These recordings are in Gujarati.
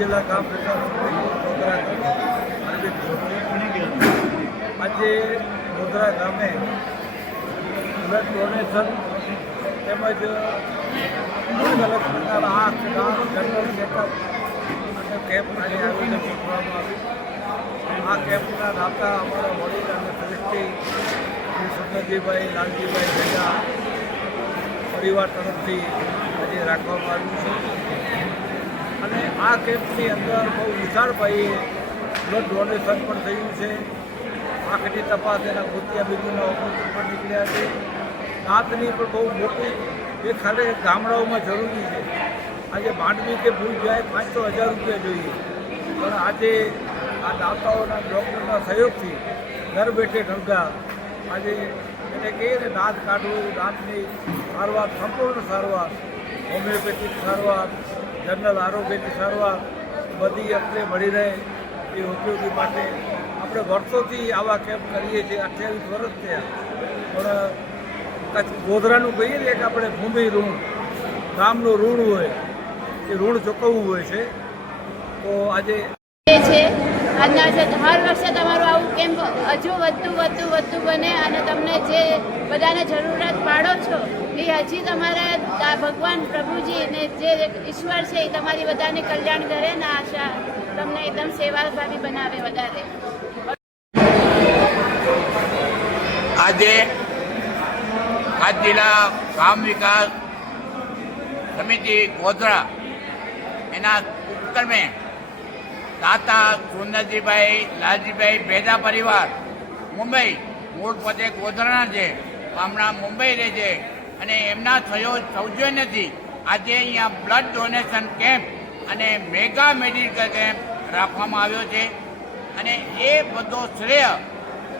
જિલ્લા કામ વિકાસ આજે ગોધરા ગામે બ્લડ ડોનેશન તેમજ અલગ અલગ પ્રકારના આંખ કામ જનરલ ચેકઅપ અને કેમ્પ આજે આયોજન કરવામાં આવ્યું. આ કેમ્પના દાતા અમારા વડીલ અને ટ્રસ્ટી શ્રી સુંદરજીભાઈ લાલજીભાઈ ભેગા પરિવાર તરફથી આજે રાખવામાં આવ્યું છે. અને આ કેમ્પની અંદર બહુ વિશાળ પાયે બ્લડ ડોનેશન પણ થયું છે. આંખની તપાસ એના મોતિયાબિંદુના ઓપરેશન પણ નીકળ્યા છે. દાંતની પણ બહુ મોટી એ ખાલી ગામડાઓમાં જરૂરી છે. આજે માંડવી કે ભૂલ જાય 500,000 રૂપિયા જોઈએ, પણ આજે આ દાતાઓના ડૉક્ટરના સહયોગથી ઘર બેઠે ઢંગા આજે એને કહીએ ને દાંત કાઢવું, દાંતની સારવાર, સંપૂર્ણ સારવાર, હોમિયોપેથિક સારવાર, જનરલ આરોગ્યની સારવાર બધી આપણે મળી રહે એ ઉપયોગી માટે આપણે વર્ષોથી આવા કેમ્પ કરીએ છીએ. 28 વર્ષ થયા. પણ ગોધરાનું કહીએ ને કે આપણે ભૂમિ ઋણ, ગામનું ઋણ હોય એ ઋણ ચૂકવવું હોય છે. તો આજે આજના હર વર્ષે તમારું આવું કેમ્પ હજુ વધતું બને અને તમને જે બધાને જરૂરત પાડો છો એ હજી તમારે ભગવાન પ્રભુજી ને જે ઈશ્વર છે એ તમારી બધાને કલ્યાણ કરે ને આશા તમને એકદમ સેવાભાવી બનાવે વધારે. આજે કચ્છ જિલ્લા ગામ વિકાસ સમિતિ ગોધરા એના ઉપક્રમે દાતા સુંદરજીભાઈ લાલજીભાઈ ભેદા પરિવાર મુંબઈ, મૂળ પોતે ગોધરાના છે, હમણાં મુંબઈ રહે છે, અને એમના સૌજન્યથી આજે અહીંયા બ્લડ ડોનેશન કેમ્પ અને મેગા મેડિકલ કેમ્પ રાખવામાં આવ્યો છે. અને એ બધો શ્રેય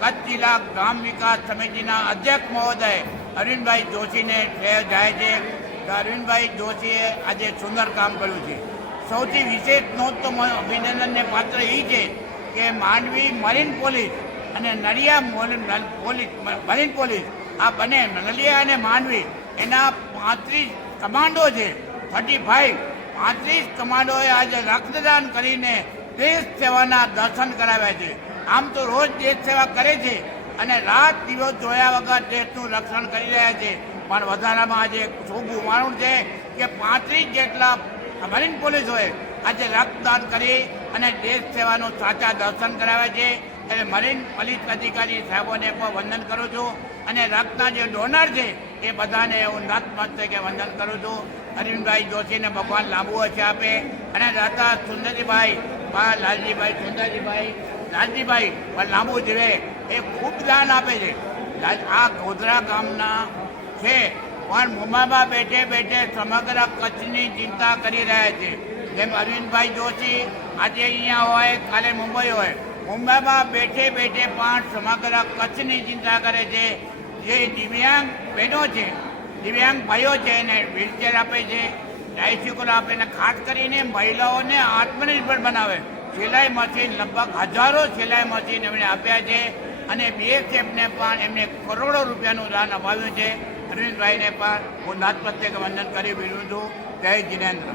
કચ્છ જિલ્લા ગામ વિકાસ સમિતિના અધ્યક્ષ મહોદય અરવિંદભાઈ જોશીને જાય છે. અરવિંદભાઈ જોશીએ આજે સુંદર કામ કર્યું છે. સૌથી વિશેષ નોંધ તો અભિનંદનને પાત્ર એ છે કે માંડવી મરીન પોલીસ અને નલિયા મરીન પોલીસ આ બંને નલિયા અને માંડવી એના 35 કમાન્ડો છે. 35 કમાન્ડોએ આજે રક્તદાન કરીને દેશ સેવાના દર્શન કરાવ્યા છે. આમ તો રોજ દેશ સેવા કરે છે અને રાત દિવસ જોયા વગર દેશનું રક્ષણ કરી રહ્યા છે. પણ વધારામાં આજે ખૂબ ઉમાણું છે કે 35 જેટલા મરીન પોલીસોએ આજે રક્તદાન કરી અને દેશ સેવાનું સાચા દર્શન કરાવ્યા છે. એટલે મરીન પોલીસ અધિકારી સાહેબોને પણ વંદન કરું છું અને રક્તના જે ડોનર છે એ બધાને હું નતમસ્તકે વંદન કરું છું. અરવિંદભાઈ જોશીને ભગવાન લાંબુ હશે આપે અને દાતા સુંદરજીભાઈ લાલજીભાઈ પણ લાંબુ જીવે એ ખૂબ દાન આપે છે. આ ગોધરા ગામના છે પણ મુંબઈમાં બેઠે સમગ્ર કચ્છની ચિંતા કરી રહ્યા છે. જેમ અરવિંદભાઈ જોશી આજે અહીંયા હોય, કાલે મુંબઈ હોય, મુંબઈમાં બેઠે પણ સમગ્ર કચ્છની ચિંતા કરે છે. જે દિવ્યાંગ બહેનો છે, દિવ્યાંગ ભાઈઓ છે એને વ્હીલચેર આપે છે, ટ્રાયસિકલ આપે ને ખાસ કરીને મહિલાઓને આત્મનિર્ભર બનાવે. સિલાઈ મશીન લગભગ હજારો સિલાઈ મશીન એમણે આપ્યા છે અને BSFને પણ એમને કરોડો રૂપિયાનું દાન અપાવ્યું છે. અરવિંદભાઈને પણ હું નતમસ્તકે વંદન કરી બીજું છું. જય જિનેન્દ્ર.